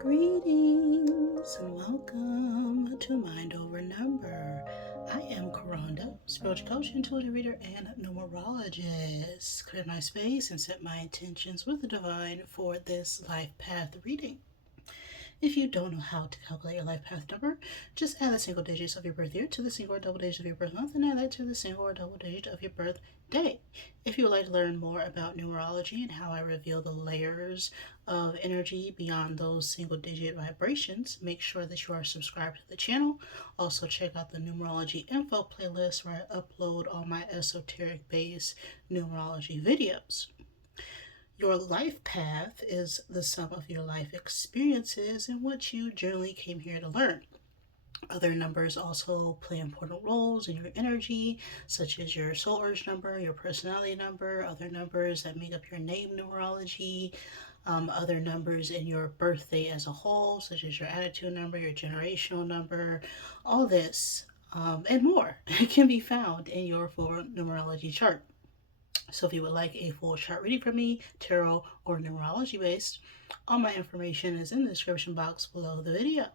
Greetings and welcome to Mind Over Number. I am Karonda, spiritual coach, intuitive reader, and numerologist. Clear my space and set my intentions with the divine for this life path reading. If you don't know how to calculate your life path number, just add the single digits of your birth year to the single or double digits of your birth month and add that to the single or double digit of your birth day. If you would like to learn more about numerology and how I reveal the layers of energy beyond those single digit vibrations, make sure that you are subscribed to the channel. Also, check out the numerology info playlist where I upload all my esoteric based numerology videos. Your life path is the sum of your life experiences and what you generally came here to learn. Other numbers also play important roles in your energy, such as your soul urge number, your personality number, other numbers that make up your name numerology, other numbers in your birthday as a whole, such as your attitude number, your generational number, all this and more can be found in your full numerology chart. So if you would like a full chart reading from me, tarot or numerology based, all my information is in the description box below the video.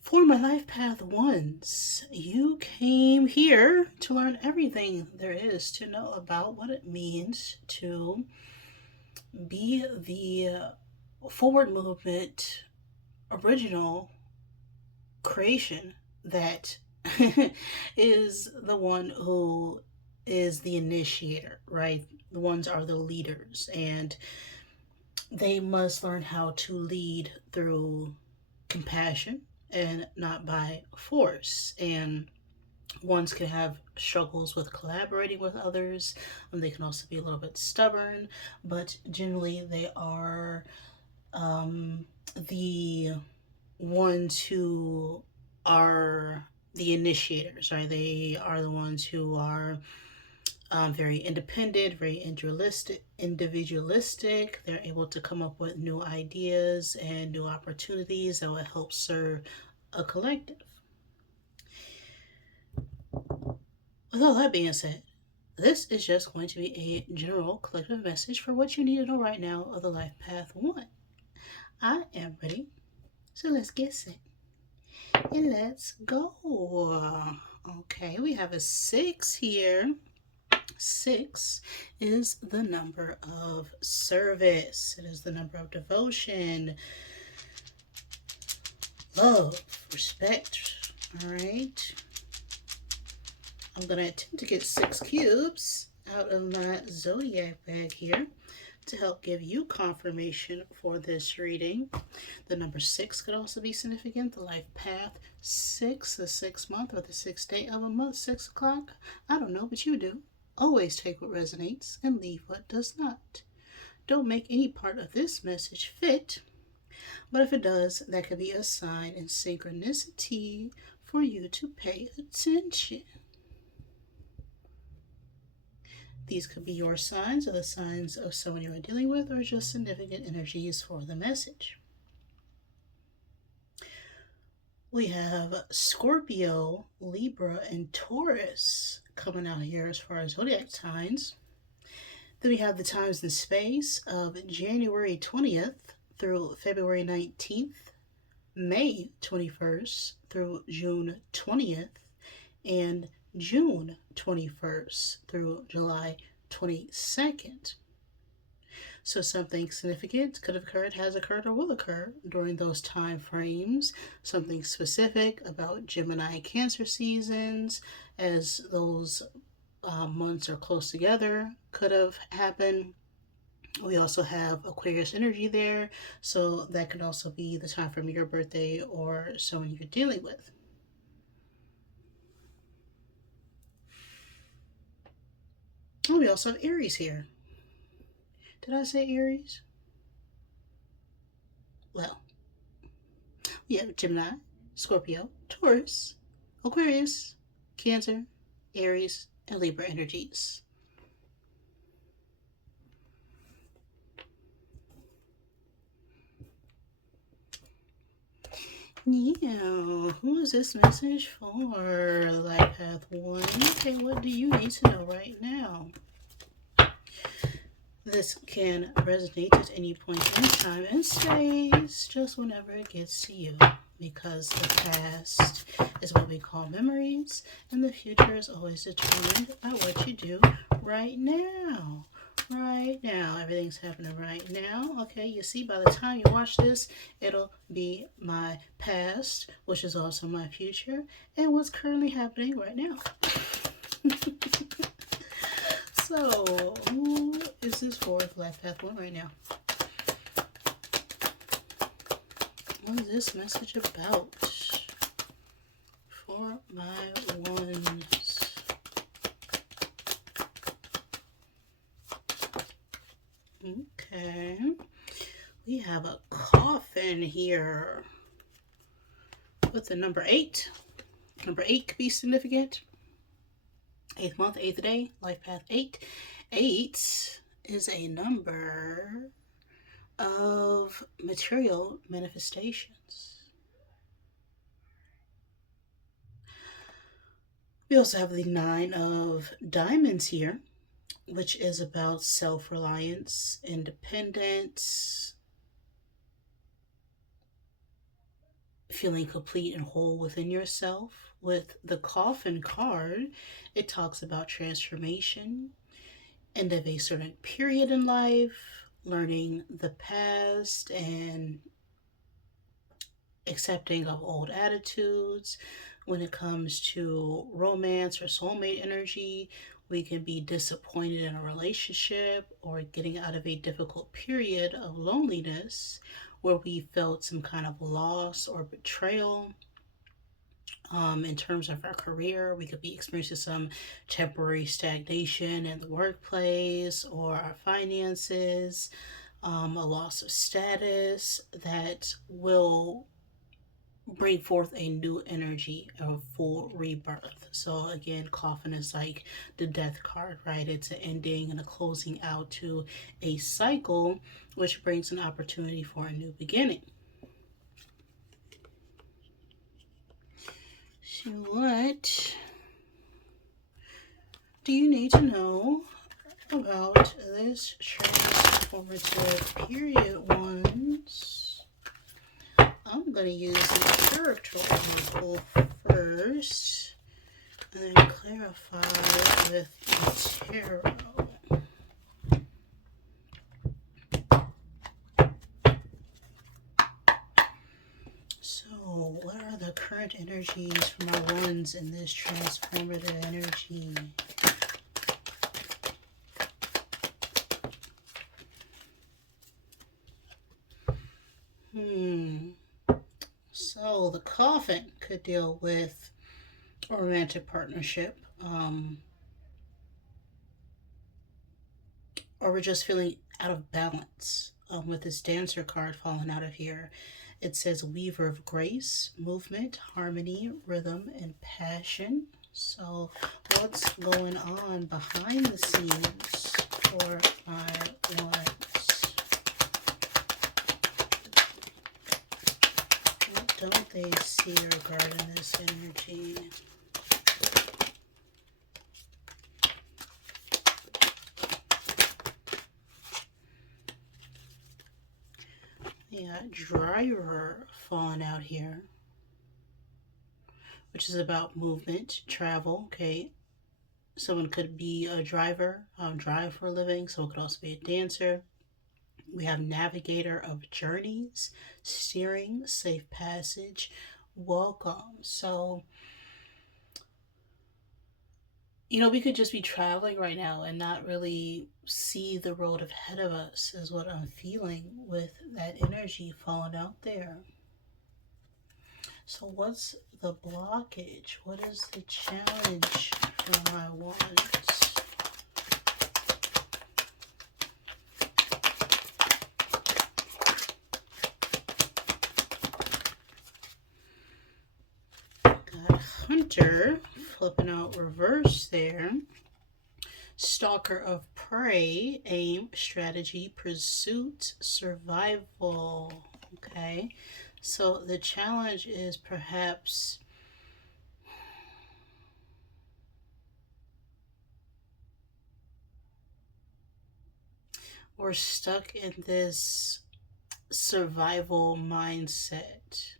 For my life path ones, you came here to learn everything there is to know about what it means to be the forward movement original creation that is the one who is the initiator, right? The ones are the leaders, and they must learn how to lead through compassion and not by force. And ones can have struggles with collaborating with others. They can also be a little bit stubborn, but generally they are the ones who are the initiators, right? They are the ones who are very independent, very individualistic. They're able to come up with new ideas and new opportunities that will help serve a collective. With all that being said, this is just going to be a general collective message for what you need to know right now of the life path one. I am ready, so let's get set and let's go. Okay, we have a 6 here. 6 is the number of service. It is the number of devotion, love, respect. All right. I'm going to attempt to get 6 cubes out of my zodiac bag here to help give you confirmation for this reading. The number 6 could also be significant. The life path 6, the 6th month, or the 6th day of a month, 6 o'clock. I don't know, but you do. Always take what resonates and leave what does not. Don't make any part of this message fit, but if it does, that could be a sign and synchronicity for you to pay attention. These could be your signs or the signs of someone you are dealing with, or just significant energies for the message. We have Scorpio, Libra, and Taurus coming out here as far as zodiac signs. Then we have the times and space of January 20th through February 19th, May 21st through June 20th, and June 21st through July 22nd. So something significant could have occurred, has occurred, or will occur during those time frames. Something specific about Gemini Cancer seasons, as those months are close together, could have happened. We also have Aquarius energy there, so that could also be the time from your birthday or someone you're dealing with. Oh, we also have Aries here. Did I say Aries? Well, we have Gemini, Scorpio, Taurus, Aquarius, Cancer, Aries, and Libra energies. Yeah, who is this message for? Life Path 1. Okay, what do you need to know right now? This can resonate at any point in time and stays just whenever it gets to you. Because the past is what we call memories, and the future is always determined by what you do right now. Right now, everything's happening right now. Okay, you see, by the time you watch this, it'll be my past, which is also my future, and what's currently happening right now. So, who is this for Life Path 1 right now? What is this message about for my ones? Okay. We have a coffin here with the number 8. Number 8 could be significant. 8th month, 8th day, life path 8. 8 is a number of material manifestations. We also have the 9 of diamonds here, which is about self-reliance, independence, feeling complete and whole within yourself. With the coffin card, it talks about transformation, end of a certain period in life, learning the past, and accepting of old attitudes. When it comes to romance or soulmate energy, we can be disappointed in a relationship or getting out of a difficult period of loneliness where we felt some kind of loss or betrayal. In terms of our career, we could be experiencing some temporary stagnation in the workplace or our finances, a loss of status that will bring forth a new energy of full rebirth. So again, coffin is like the death card, right? It's an ending and a closing out to a cycle, which brings an opportunity for a new beginning. So what do you need to know about this transformative period ones? I'm going to use the character oracle first and then clarify with the tarot. So, what are the current energies for my ones in this transformative energy? So, the coffin could deal with a romantic partnership, or we're just feeling out of balance with this dancer card falling out of here. It says weaver of grace, movement, harmony, rhythm, and passion. So, what's going on behind the scenes for my ones? What don't they see regarding this energy? Yeah, driver falling out here, which is about movement, travel. Okay, someone could be a driver, drive for a living. Someone could also be a dancer. We have navigator of journeys, steering, safe passage, welcome. So, we could just be traveling right now and not really see the road ahead of us, is what I'm feeling with that energy falling out there. So, what's the blockage? What is the challenge for my wands? Got Hunter flipping out reverse there. Stalker of prey, aim, strategy, pursuit, survival. Okay, so the challenge is perhaps we're stuck in this survival mindset,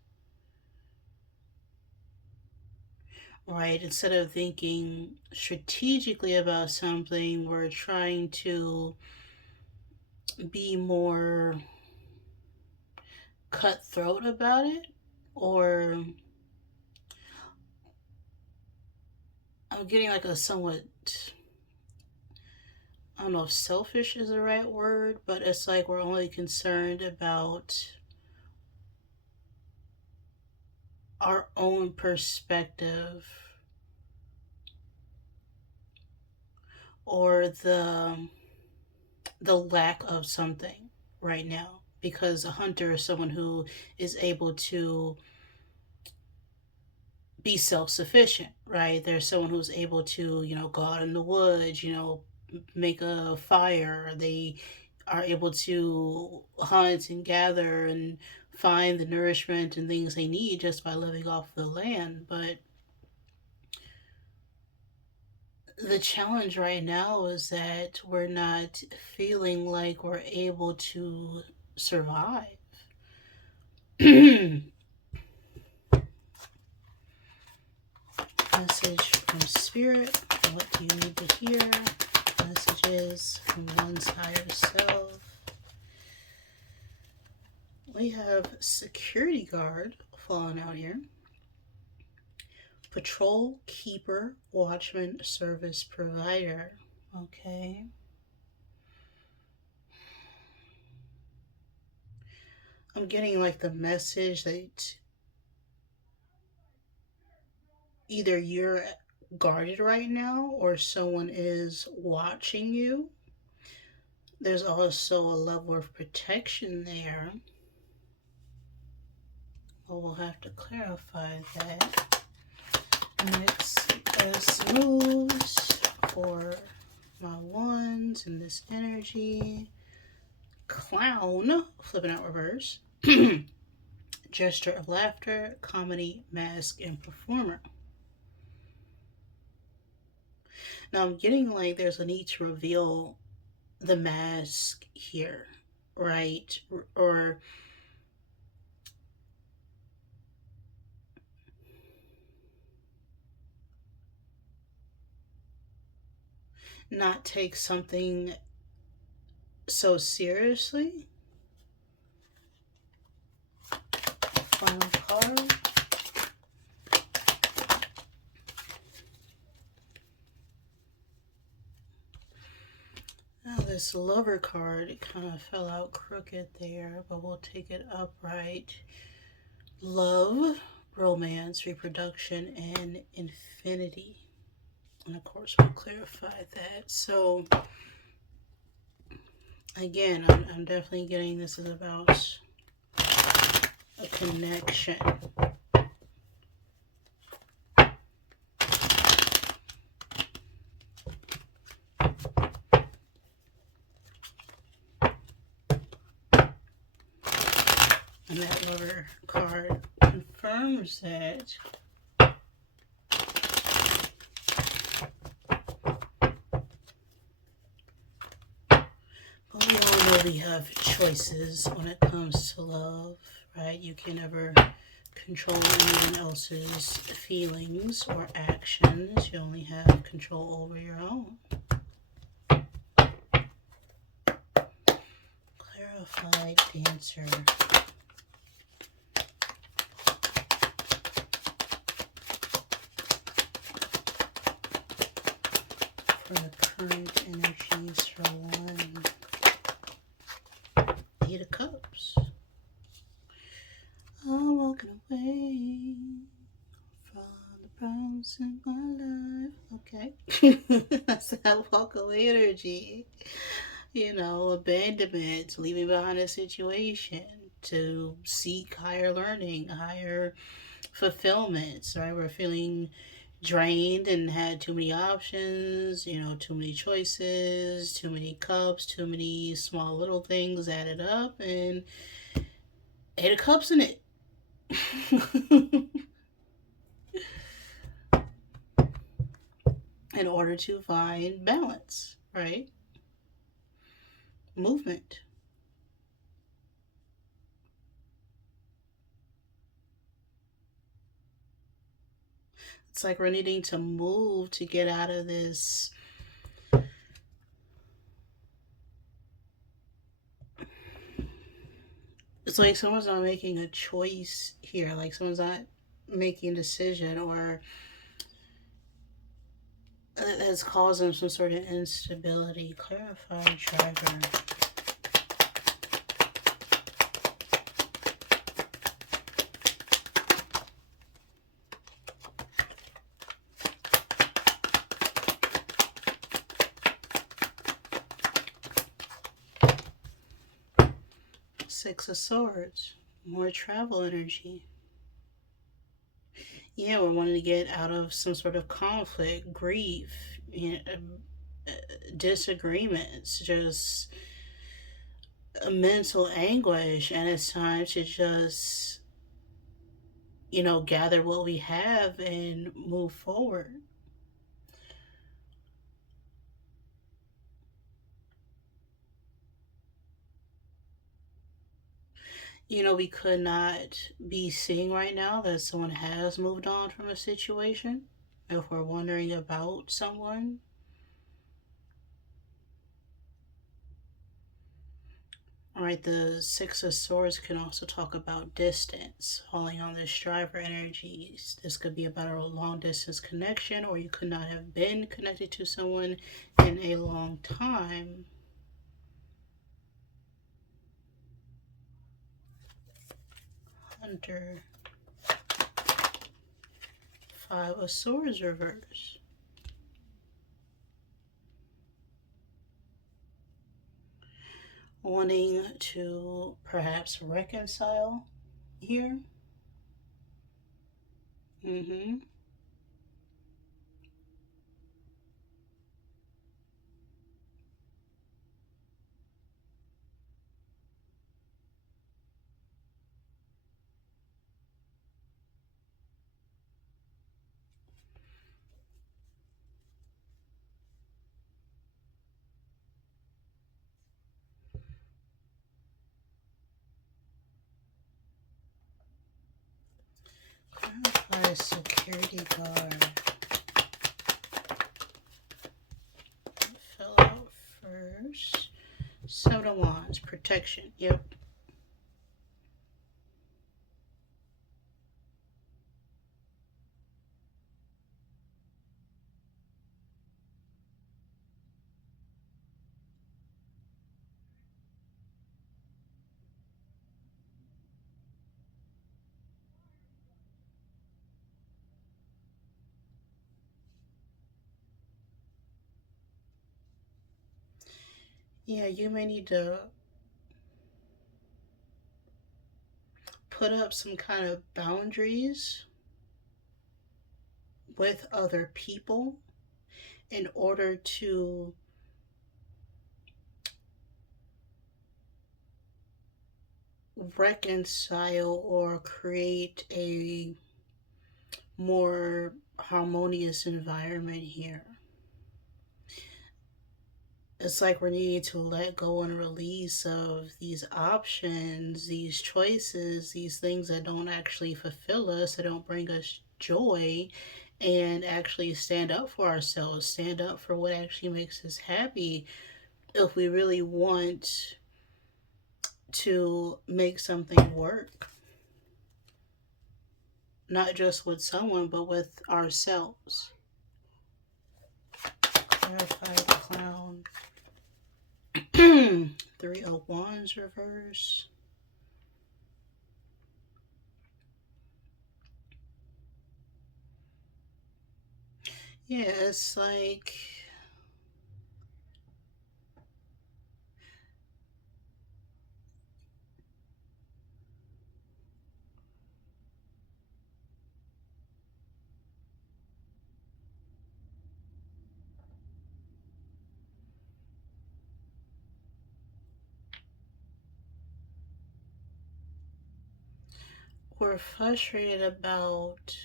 right? Instead of thinking strategically about something, we're trying to be more cutthroat about it, or I'm getting like a somewhat, I don't know if selfish is the right word, but it's like we're only concerned about our own perspective or the lack of something right now, because a hunter is someone who is able to be self-sufficient, right? There's someone who's able to, go out in the woods, make a fire. They are able to hunt and gather and find the nourishment and things they need just by living off the land. But the challenge right now is that we're not feeling like we're able to survive. Message from Spirit. What do you need to hear? Messages from one's higher self. We have security guard falling out here. Patrol, keeper, watchman, service provider. Okay. I'm getting like the message that either you're guarded right now or someone is watching you. There's also a level of protection there. Well, we'll have to clarify that. Next is moves for my ones in this energy. Clown, flipping out reverse. Gesture of laughter, comedy, mask, and performer. Now I'm getting like there's a need to reveal the mask here, right? Or not take something so seriously. Final card. Now this lover card, it kind of fell out crooked there, but we'll take it upright. Love, romance, reproduction, and infinity. And of course, we'll clarify that. So, again, I'm definitely getting this is about a connection. And that lover card confirms that. But we all know we have choices when it comes to love, right? You can never control anyone else's feelings or actions. You only have control over your own. Clarified Dancer. For the current energies for one. Eight of Cups. I'm walking away from the problems in my life. Okay. That's that walk away energy. Abandonment, leaving behind a situation to seek higher learning, higher fulfillment. Right? We're feeling drained and had too many options, too many choices, too many cups, too many small little things added up, and Eight of Cups in it. In order to find balance, right? movement. It's like we're needing to move to get out of this. It's like someone's not making a choice here. Like someone's not making a decision, or that's causing some sort of instability. Clarify driver. Six of Swords. More travel energy. Yeah, we're wanting to get out of some sort of conflict, grief, disagreements, just a mental anguish, and it's time to just, gather what we have and move forward. We could not be seeing right now that someone has moved on from a situation. If we're wondering about someone, all right, the Six of Swords can also talk about distance, falling on this driver energies. This could be about a long distance connection, or you could not have been connected to someone in a long time. Hunter, Five of Swords reverse. Wanting to perhaps reconcile here. Mm-hmm. Clarify security guard. Fill out first. Seven of Wands, protection. Yep. Yeah, you may need to put up some kind of boundaries with other people in order to reconcile or create a more harmonious environment here. It's like we're needing to let go and release of these options, these choices, these things that don't actually fulfill us, that don't bring us joy, and actually stand up for ourselves, stand up for what actually makes us happy if we really want to make something work, not just with someone, but with ourselves. Clarify the clown. Three of Wands reverse. Yeah, it's like we're frustrated about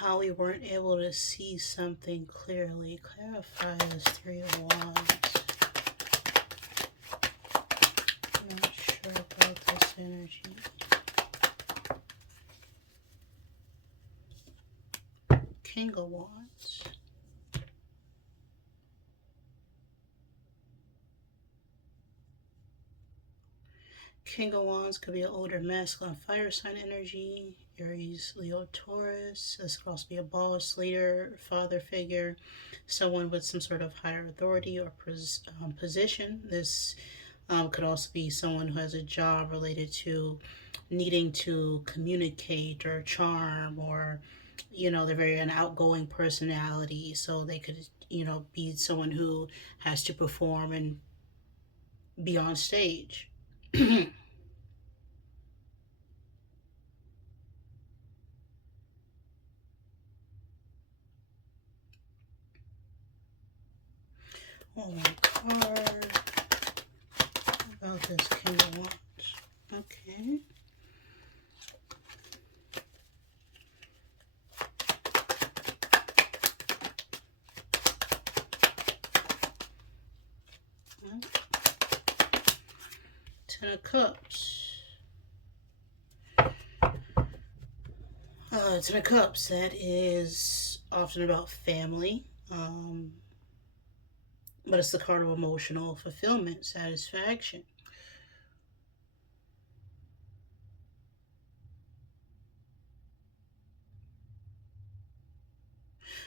how we weren't able to see something clearly. Clarify this Three of Wands. I'm not sure about this energy. King of Wands. King of Wands could be an older masculine fire sign energy. Aries, Leo, Taurus. This could also be a boss, leader, father figure, someone with some sort of higher authority or position. This could also be someone who has a job related to needing to communicate or charm, or they're very an outgoing personality, so they could be someone who has to perform and be on stage. One more card about this King of Wands. Okay. Ten of Cups. Ten of Cups, that is often about family. But it's the card of emotional fulfillment, satisfaction.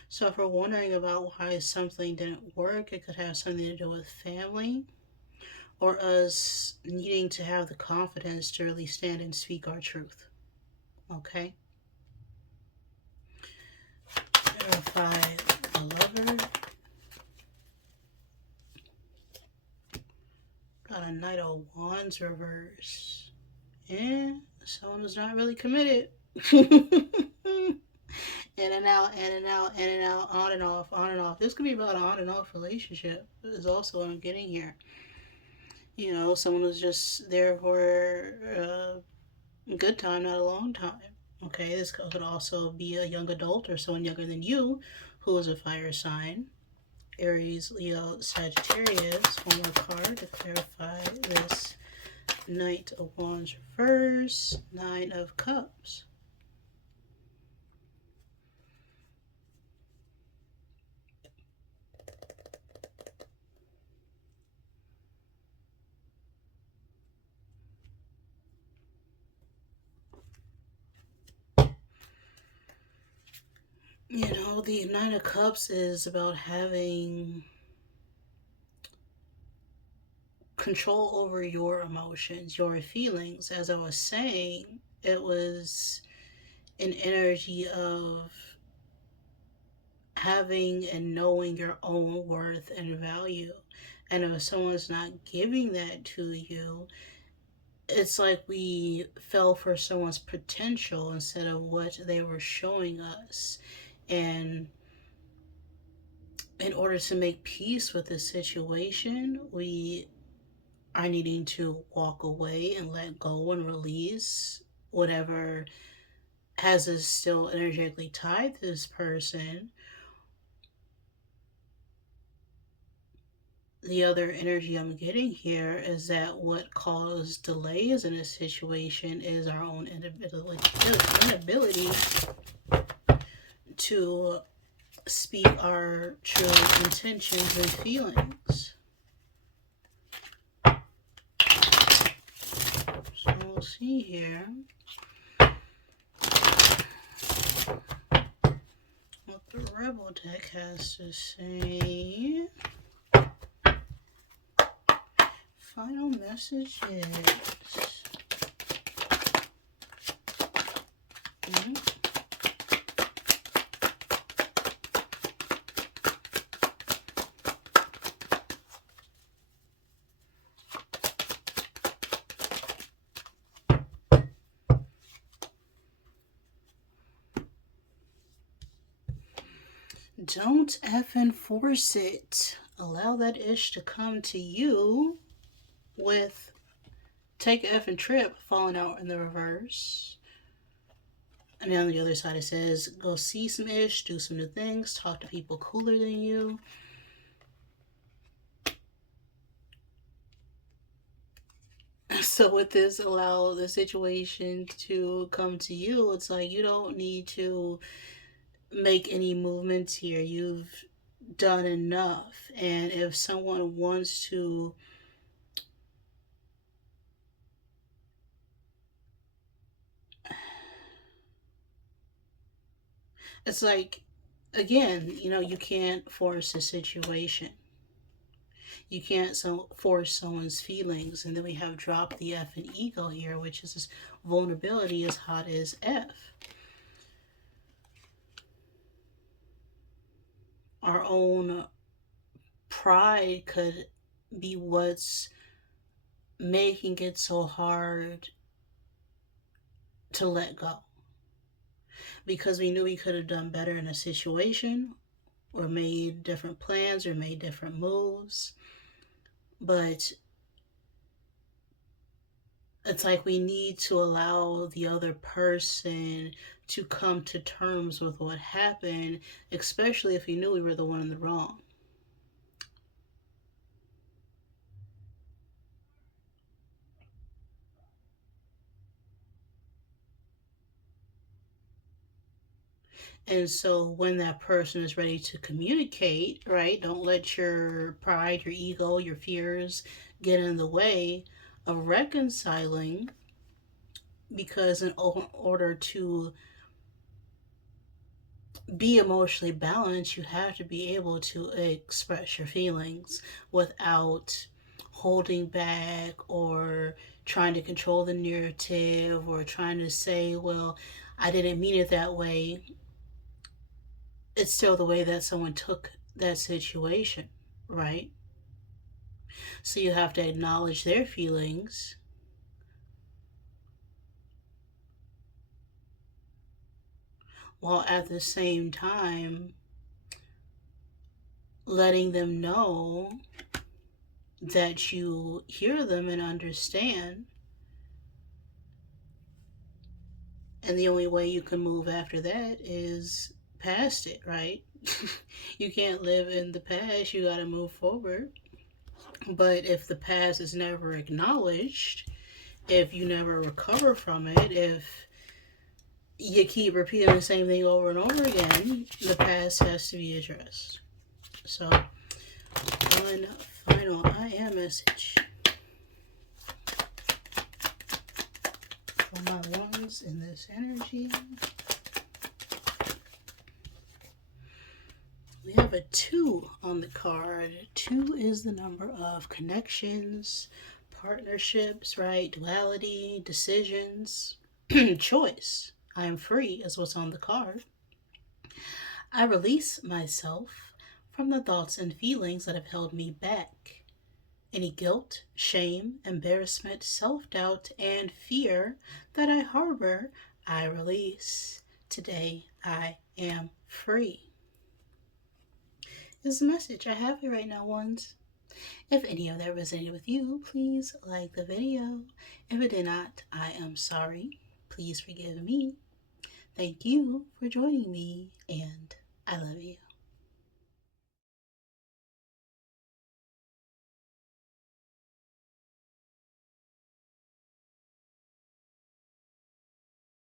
So if we're wondering about why something didn't work, it could have something to do with family, or us needing to have the confidence to really stand and speak our truth. Okay? Verify the Lover. Got a Knight of Wands reverse. And someone who's not really committed. In and out, in and out, in and out, on and off, on and off. This could be about an on and off relationship, is also what I'm getting here. Someone who's just there for a good time, not a long time. Okay, this could also be a young adult or someone younger than you who is a fire sign. Aries, Leo, Sagittarius. One more card to clarify this Knight of Wands reverse, Nine of Cups. The Nine of Cups is about having control over your emotions, your feelings. As I was saying, it was an energy of having and knowing your own worth and value. And if someone's not giving that to you, it's like we fell for someone's potential instead of what they were showing us. And in order to make peace with the situation, we are needing to walk away and let go and release whatever has us still energetically tied to this person. The other energy I'm getting here is that what caused delays in this situation is our own inability to speak our true intentions and feelings. So we'll see here what the Rebel deck has to say. Final messages. Don't effing force it. Allow that ish to come to you with take a effing trip falling out in the reverse. And then on the other side, it says go see some ish, do some new things, talk to people cooler than you. So with this, allow the situation to come to you. It's like you don't need to make any movements here. You've done enough. And if someone wants to, it's like, again, you can't force a situation. You can't force someone's feelings. And then we have drop the F in ego here, which is this vulnerability is hot as F. Our own pride could be what's making it so hard to let go, because we knew we could have done better in a situation or made different plans or made different moves. But it's like we need to allow the other person to come to terms with what happened, especially if we knew we were the one in the wrong. And so when that person is ready to communicate, right, don't let your pride, your ego, your fears get in the way of reconciling, because in order to be emotionally balanced, you have to be able to express your feelings without holding back or trying to control the narrative or trying to say, well, I didn't mean it that way. It's still the way that someone took that situation, right? So you have to acknowledge their feelings while at the same time letting them know that you hear them and understand. And the only way you can move after that is past it, right? You can't live in the past, you got to move forward. But if the past is never acknowledged, if you never recover from it, if you keep repeating the same thing over and over again, the past has to be addressed. So, one final I am message for my ones in this energy. We have a 2 on the card. 2 is the number of connections, partnerships, right? Duality, decisions, choice. I am free is what's on the card. I release myself from the thoughts and feelings that have held me back. Any guilt, shame, embarrassment, self doubt, and fear that I harbor, I release. Today I am free. Is the message I have here right now, ones. If any of that resonated with you, please like the video. If it did not, I am sorry. Please forgive me. Thank you for joining me, and I love you.